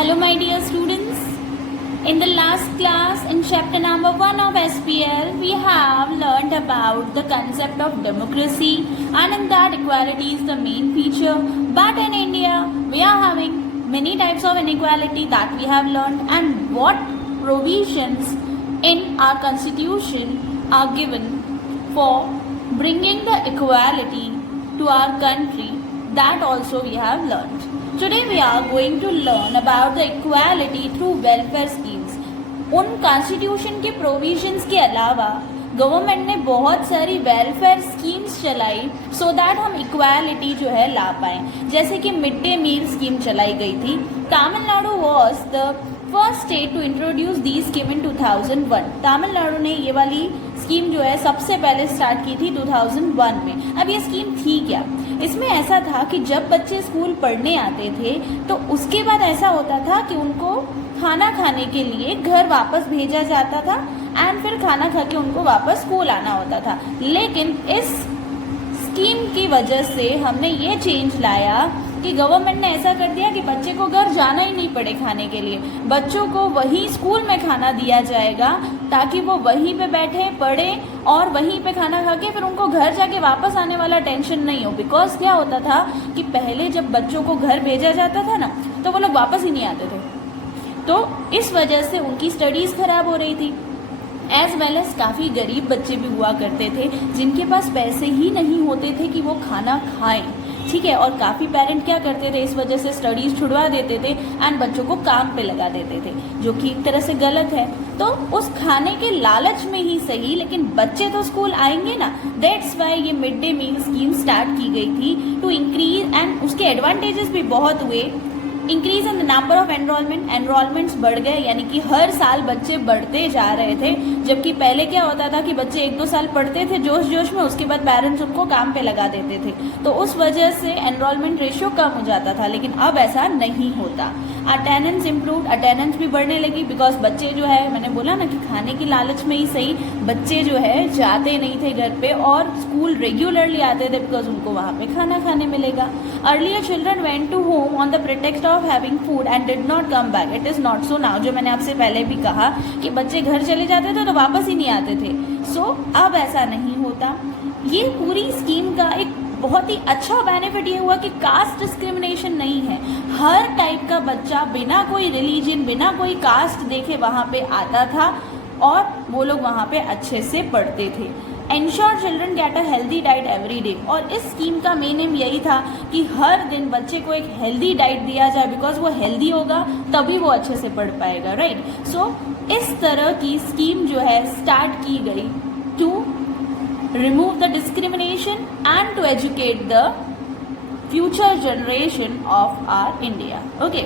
Hello my dear students. In the last class in chapter number 1 of SPL we have learnt about the concept of democracy, and in that equality is the main feature. But in India we are having many types of inequality that we have learnt, and what provisions in our constitution are given for bringing the equality to our country, that also we have learnt. Today we are going to learn about the equality through welfare schemes. उन constitution के provisions के अलावा government ने बहुत सारी welfare schemes चलाई so that हम equality जो है ला पाएँ. जैसे कि मिड डे मील स्कीम चलाई गई थी. Tamil Nadu was the first state to introduce the scheme in 2001. Tamil Nadu ने ये वाली स्कीम जो है सबसे पहले स्टार्ट की थी 2001 में. अब ये स्कीम थी क्या? इसमें ऐसा था कि जब बच्चे स्कूल पढ़ने आते थे तो उसके बाद ऐसा होता था कि उनको खाना खाने के लिए घर वापस भेजा जाता था एंड फिर खाना खा के उनको वापस स्कूल आना होता था. लेकिन इस स्कीम की वजह से हमने ये चेंज लाया कि गवर्नमेंट ने ऐसा कर दिया कि बच्चे को घर जाना ही नहीं पड़े खाने के लिए. बच्चों को वहीं स्कूल में खाना दिया जाएगा ताकि वो वहीं पे बैठे पढ़े और वहीं पे खाना खा के फिर उनको घर जाके वापस आने वाला टेंशन नहीं हो. बिकॉज क्या होता था कि पहले जब बच्चों को घर भेजा जाता था ना तो वो लोग वापस ही नहीं आते थे, तो इस वजह से उनकी स्टडीज़ खराब हो रही थी. एज वेल एज काफ़ी गरीब बच्चे भी हुआ करते थे जिनके पास पैसे ही नहीं होते थे कि वो खाना खाएं. ठीक है, और काफ़ी पेरेंट क्या करते थे, इस वजह से स्टडीज़ छुड़वा देते थे एंड बच्चों को काम पे लगा देते थे, जो कि एक तरह से गलत है. तो उस खाने के लालच में ही सही, लेकिन बच्चे तो स्कूल आएंगे ना. दैट्स वाई ये mid day meal scheme start की गई थी टू इंक्रीज, एंड उसके एडवांटेजेस भी बहुत हुए. Increase in the number of enrolments बढ़ गए, यानी कि हर साल बच्चे बढ़ते जा रहे थे. जबकि पहले क्या होता था कि बच्चे 1-2 साल पढ़ते थे जोश जोश में, उसके बाद पेरेंट्स उनको काम पे लगा देते थे, तो उस वजह से एनरोलमेंट रेशियो कम हो जाता था. लेकिन अब ऐसा नहीं होता. अटेंडेंस इम्प्रूव, अटेंडेंस भी बढ़ने लगी बिकॉज बच्चे जो है, मैंने बोला ना कि खाने की लालच में ही सही, बच्चे जो है जाते नहीं थे घर पे और स्कूल रेगुलरली आते थे बिकॉज उनको वहाँ पे खाना खाने मिलेगा. Earlier children went to home on the pretext of having food and did not come back. It is not so now. जो मैंने आपसे पहले भी कहा कि बच्चे घर चले जाते थे तो वापस ही नहीं आते थे. सो अब ऐसा नहीं होता. ये पूरी स्कीम का एक बहुत ही अच्छा बेनिफिट ये हुआ कि कास्ट डिस्क्रिमिनेशन नहीं है. हर टाइप का बच्चा बिना कोई रिलीजन, बिना कोई कास्ट देखे वहाँ पे आता था और वो लोग वहाँ पे अच्छे से पढ़ते थे. Ensure children get a healthy diet every day. और इस स्कीम का मेन एम यही था कि हर दिन बच्चे को एक हेल्दी डाइट दिया जाए, बिकॉज वो हेल्दी होगा तभी वो अच्छे से पढ़ पाएगा. राइट. सो इस तरह की स्कीम जो है स्टार्ट की गई to remove the discrimination and to educate the future generation of our India. Okay.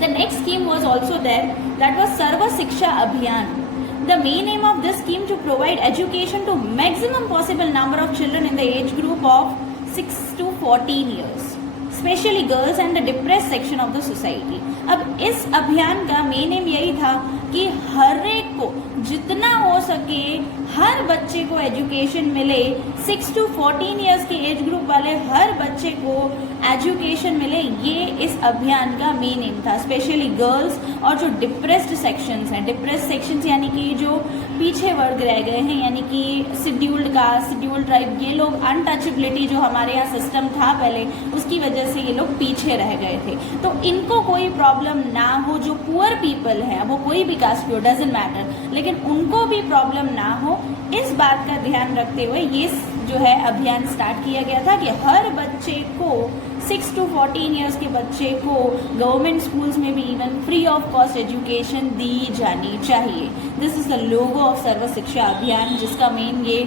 The next scheme was also there, that was Sarva Shiksha Abhiyan. The main aim of this scheme to provide education to maximum possible number of children in the age group of 6 to 14 years, specially girls and the depress section of the society. अब इस अभियान का main M यही था कि हर एक को जितना हो सके हर बच्चे को एजुकेशन मिले. 6 to 14 ईयर्स के एज ग्रुप वाले हर बच्चे को एजुकेशन मिले, ये इस अभियान का मेन एम था. स्पेशली गर्ल्स और जो डिप्रेस्ड सेक्शंस हैं, डिप्रेस सेक्शंस यानी कि जो पीछे वर्ग रह गए हैं, यानी कि शेड्यूल्ड कास्ट, शेड्यूल्ड ट्राइब, ये लोग अनटचेबिलिटी जो हमारे यहाँ सिस्टम था पहले, उसकी वजह से ये लोग पीछे रह गए थे. तो इनको कोई प्रॉब्लम ना हो. जो पुअर पीपल है, वो कोई भी कास्ट हो, डजेंट मैटर, लेकिन उनको भी प्रॉब्लम ना हो, इस बात का ध्यान रखते हुए ये जो है अभियान स्टार्ट किया गया था कि हर बच्चे को 6 to 14 ईयर्स के बच्चे को गवर्नमेंट स्कूल्स में भी even free of cost education दी जानी चाहिए. This is the logo of Sarva Shiksha Abhiyan, जिसका मेन ये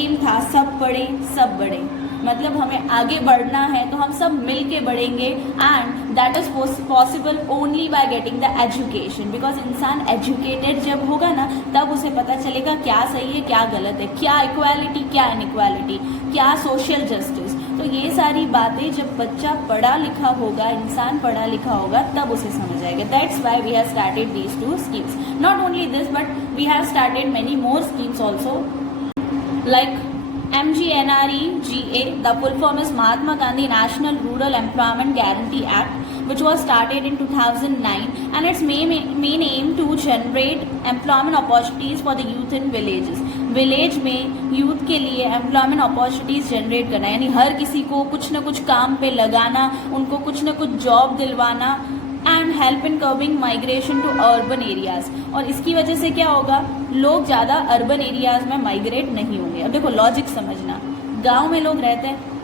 एम था सब पढ़े सब बढ़े. मतलब हमें आगे बढ़ना है तो हम सब मिल के बढ़ेंगे and that is possible only by getting the education. Because इंसान एजुकेटेड जब होगा ना तब उसे पता चलेगा क्या सही है क्या गलत है, क्या इक्वालिटी क्या इनइक्वालिटी, क्या सोशल जस्टिस. तो ये सारी बातें जब बच्चा पढ़ा लिखा होगा, इंसान पढ़ा लिखा होगा, तब उसे समझ आएगा. That's why we have started these 2 schemes. Not only this but we have started many more schemes also, like MGNREGA. The full form is Mahatma Gandhi National Rural Employment Guarantee Act. which was started in 2009, and its main aim to generate employment opportunities for the youth in villages. Village में youth के लिए employment opportunities generate करना, यानी हर किसी को कुछ न कुछ काम पे लगाना, उनको कुछ न कुछ जॉब दिलवाना, and help in curbing migration to urban areas. और इसकी वजह से क्या होगा, लोग ज़्यादा अर्बन एरियाज में माइग्रेट नहीं होंगे. अब देखो लॉजिक समझना, गांव में लोग रहते हैं,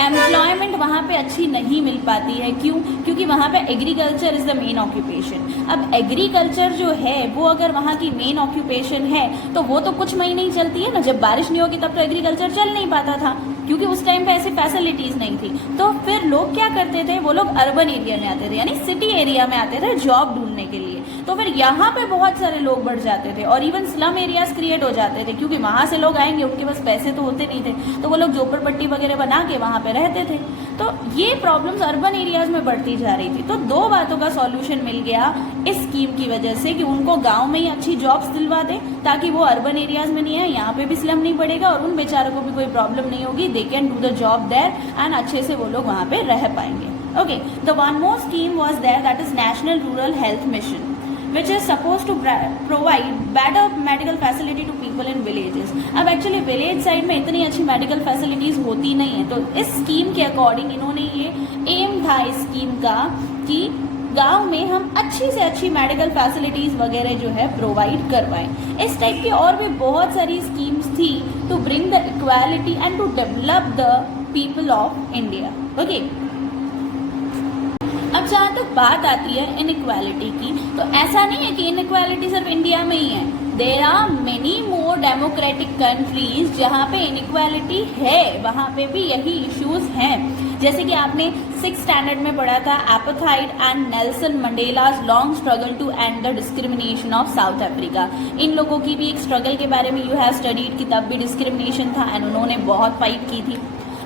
एम्प्लॉयमेंट वहाँ पे अच्छी नहीं मिल पाती है. क्यों? क्योंकि वहाँ पे agriculture is the main occupation. अब एग्रीकल्चर जो है वो अगर वहाँ की मेन ऑक्यूपेशन है तो वो तो कुछ महीने ही चलती है ना. जब बारिश नहीं होगी तब तो एग्रीकल्चर चल नहीं पाता था, क्योंकि उस टाइम पे ऐसी फैसिलिटीज़ नहीं थी. तो फिर लोग क्या करते थे, वो लोग अर्बन एरिया में आते थे, यानी सिटी एरिया में आते थे जॉब ढूंढने के लिए. तो फिर यहाँ पे बहुत सारे लोग बढ़ जाते थे और इवन स्लम एरियाज क्रिएट हो जाते थे, क्योंकि वहाँ से लोग आएंगे, उनके पास पैसे तो होते नहीं थे, तो वो लोग झोपड़पट्टी वगैरह बना के वहाँ पे रहते थे. तो ये प्रॉब्लम्स अर्बन एरियाज में बढ़ती जा रही थी. तो दो बातों का सॉल्यूशन मिल गया इस स्कीम की वजह से, कि उनको गांव में ही अच्छी जॉब्स दिलवा दे ताकि वो अर्बन एरियाज में नहीं आए, यहाँ पे भी स्लम नहीं पड़ेगा और उन बेचारों को भी कोई प्रॉब्लम नहीं होगी. They can do the job there and अच्छे से वो लोग वहाँ पे रह पाएंगे. Okay, the one more scheme was there, that is national rural health mission, which is supposed to provide better medical facility to people in villages. अब actually village side में इतनी अच्छी मेडिकल फैसिलिटीज होती नहीं है, तो इस स्कीम के अकॉर्डिंग इन्होंने ये एम था इस स्कीम का कि गांव में हम अच्छी से अच्छी मेडिकल फैसिलिटीज वगैरह जो है प्रोवाइड करवाएं. इस टाइप की और भी बहुत सारी स्कीम्स थी to bring the equality and to develop the people of India. Okay, अब जहाँ तक बात आती है इनइक्वालिटी की, तो ऐसा नहीं है कि इनइक्वालिटी सिर्फ इंडिया में ही है. There are many more democratic countries जहाँ पे इनइक्वालिटी है, वहाँ पे भी यही इश्यूज हैं. जैसे कि आपने 6th स्टैंडर्ड में पढ़ा था, apartheid and Nelson Mandela's long struggle to end the discrimination of South Africa. इन लोगों की भी एक स्ट्रगल के बारे में यू हैव स्टडीड कि तब भी डिस्क्रिमिनेशन था एंड उन्होंने बहुत फाइट की थी.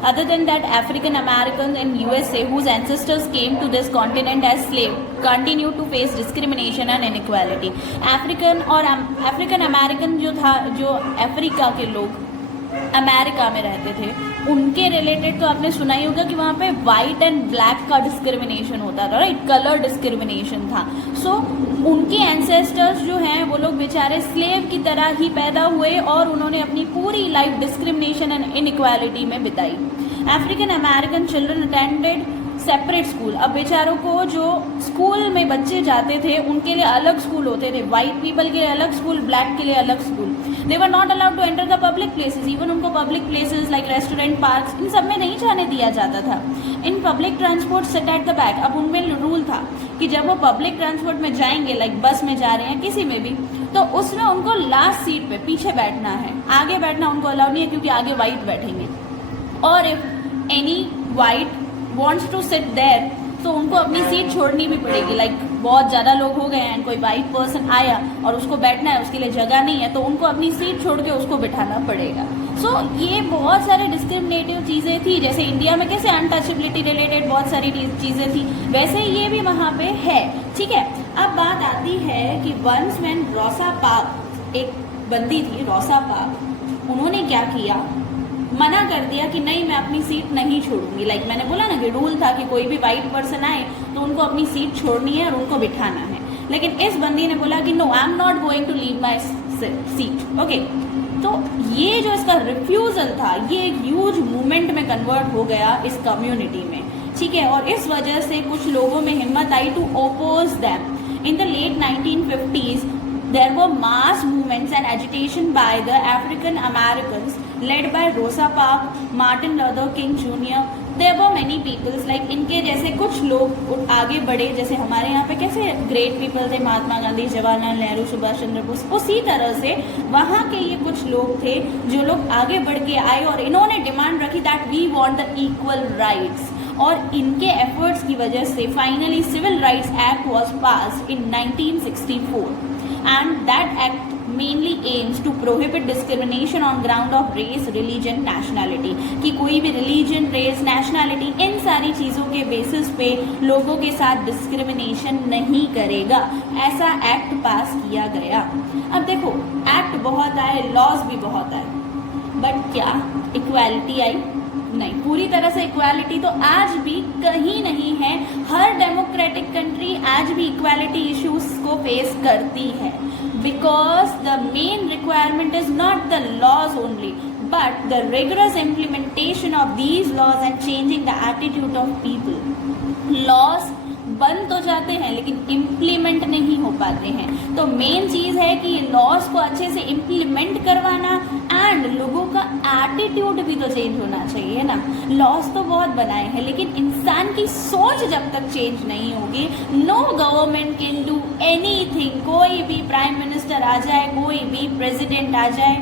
Other than that, African Americans in USA whose ancestors came to this continent as slaves continue to face discrimination and inequality. African American जो था, जो अफ्रीका के लोग अमेरिका में रहते थे, उनके रिलेटेड तो आपने सुना ही होगा कि वहाँ पे वाइट एंड ब्लैक का डिस्क्रिमिनेशन होता था, राइट, कलर डिस्क्रिमिनेशन था. सो उनके एंसेस्टर्स जो हैं वो लोग बेचारे स्लेव की तरह ही पैदा हुए और उन्होंने अपनी पूरी लाइफ डिस्क्रिमिनेशन एंड इनइक्वालिटी में बिताई. African American children attended separate school. अब बेचारों को जो स्कूल में बच्चे जाते थे उनके लिए अलग स्कूल होते थे, वाइट पीपल के लिए अलग स्कूल, ब्लैक के लिए अलग school. They were not allowed to enter the public places. Even उनको public places like restaurant, parks, इन सब में नहीं जाने दिया जाता था. In public transport sit at the back. अब उनमें रूल था कि जब वो पब्लिक ट्रांसपोर्ट में जाएंगे, लाइक बस में जा रहे हैं किसी में भी, तो उसमें उनको लास्ट सीट पे पीछे बैठना है, आगे बैठना उनको अलाउ नहीं है, क्योंकि आगे वाइट बैठेंगे. और if any white wants to sit there, तो उनको अपनी सीट छोड़नी भी पड़ेगी. लाइक बहुत ज़्यादा लोग हो गए हैं, कोई वाइट पर्सन आया और उसको बैठना है, उसके लिए जगह नहीं है, तो उनको अपनी सीट छोड़ के उसको बिठाना पड़ेगा. सो ये बहुत सारे डिस्क्रिमिनेटिव चीज़ें थी. जैसे इंडिया में कैसे अनटचेबिलिटी रिलेटेड बहुत सारी चीज़ें थी, वैसे ये भी वहाँ पे है. ठीक है, अब बात आती है कि वंस व्हेन रोसा पार्क्स, एक बंदी थी रोसा पार्क्स, उन्होंने क्या किया, मना कर दिया कि नहीं, मैं अपनी सीट नहीं छोड़ूंगी. लाइक मैंने बोला ना कि रूल था कि कोई भी वाइट पर्सन आए तो उनको अपनी सीट छोड़नी है और उनको बिठाना है. लेकिन इस बंदी ने बोला कि no, I am not going to leave my seat. Okay, तो ये जो इसका रिफ्यूजल था, ये एक ह्यूज मूवमेंट में कन्वर्ट हो गया इस कम्युनिटी में. ठीक है, और इस वजह से कुछ लोगों में हिम्मत आई to oppose them. In the late 1950s there were mass movements and agitation by the African Americans led by Rosa Parks, Martin Luther King Jr. There were many peoples like इनके जैसे कुछ लोग आगे बढ़े. जैसे हमारे यहाँ पे कैसे ग्रेट पीपल थे, महात्मा गांधी, जवाहरलाल नेहरू, सुभाष चंद्र बोस, उसी तरह से वहाँ के ये कुछ लोग थे जो लोग आगे बढ़ के आए और इन्होंने डिमांड रखी that we want the equal rights. और इनके एफर्ट्स की वजह से finally civil rights act was passed in 1964. And that act mainly aims to prohibit discrimination on ground of race, religion, nationality. कि कोई भी religion, race, nationality, इन सारी चीज़ों के बेसिस पे लोगों के साथ डिस्क्रिमिनेशन नहीं करेगा, ऐसा एक्ट पास किया गया. अब देखो, एक्ट बहुत आए, लॉज भी बहुत आए, बट क्या इक्वालिटी आई? नहीं, पूरी तरह से इक्वालिटी तो आज भी कहीं नहीं है। हर डेमोक्रेटिक कंट्री आज भी इक्वालिटी इश्यूज को फेस करती है, because the main requirement is not the laws only but the rigorous implementation of these laws and changing the attitude of people. Laws बन तो जाते हैं लेकिन इम्प्लीमेंट नहीं हो पाते हैं। तो मेन चीज़ है कि लॉज को अच्छे से इम्प्लीमेंट करवाना एंड लोगों का एटीट्यूड भी तो चेंज होना चाहिए ना। लॉज तो बहुत बनाए हैं लेकिन इंसान की सोच जब तक चेंज नहीं होगी, no government can do anything. कोई भी प्राइम मिनिस्टर आ जाए, कोई भी प्रेसिडेंट आ जाए,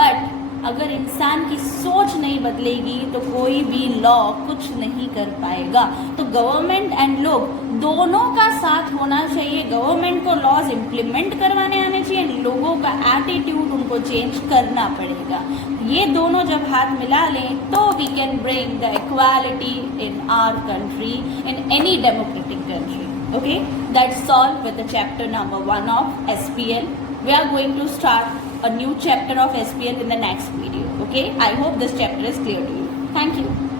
बट अगर इंसान की सोच नहीं बदलेगी तो कोई भी लॉ कुछ नहीं कर पाएगा। तो गवर्नमेंट एंड लोग दोनों का साथ होना चाहिए। गवर्नमेंट को लॉज इम्प्लीमेंट करवाने आने चाहिए, लोगों का एटीट्यूड उनको चेंज करना पड़ेगा। ये दोनों जब हाथ मिला लें तो we can bring the equality in our country, in any democratic country. Okay, that's all with the chapter number 1 of SPL. We are going to start a new chapter of SPL in the next video. Okay, I hope this chapter is clear to you. Thank you.